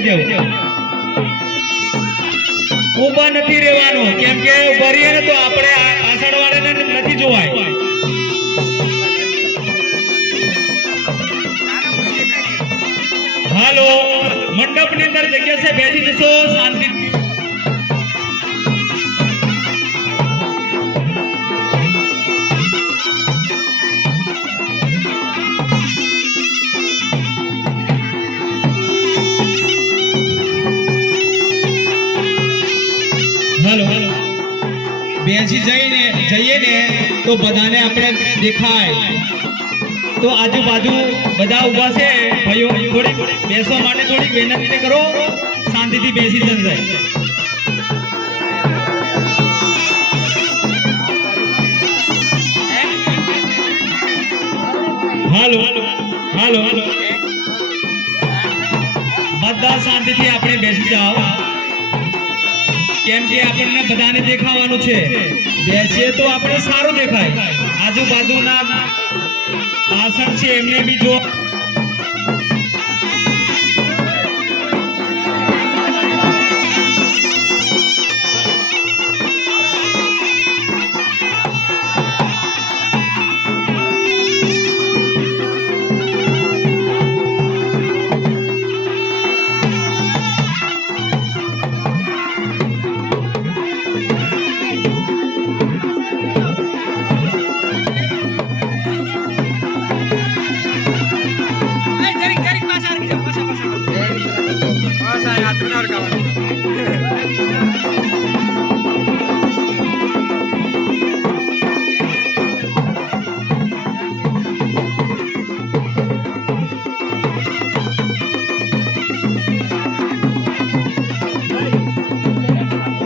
બેસી જાવ ઊભા નથી રહેવાનું કેમ કે ઊભા રહીએ ને તો આપણે પાછળ વાળાને નથી જોવાય હાલો મંડપની અંદર જગ્યા છે બેસી જશો શાંતિ બેસી જઈએ ને તો બધાને આપણે દેખાય તો આજુબાજુ બધા ઊભા છે ભાઈઓ થોડીક બેસવા માટે થોડીક વિનંતી કરો શાંતિથી બેસી જશે હાલો હાલો હાલો બધા શાંતિથી આપણે બેસી જાઓ કેમ કે આપણને બધાને દેખાવાનું છે બેસીએ તો આપણે સારું દેખાય આજુબાજુના પાછળ છે એમને બી જો Hatunnya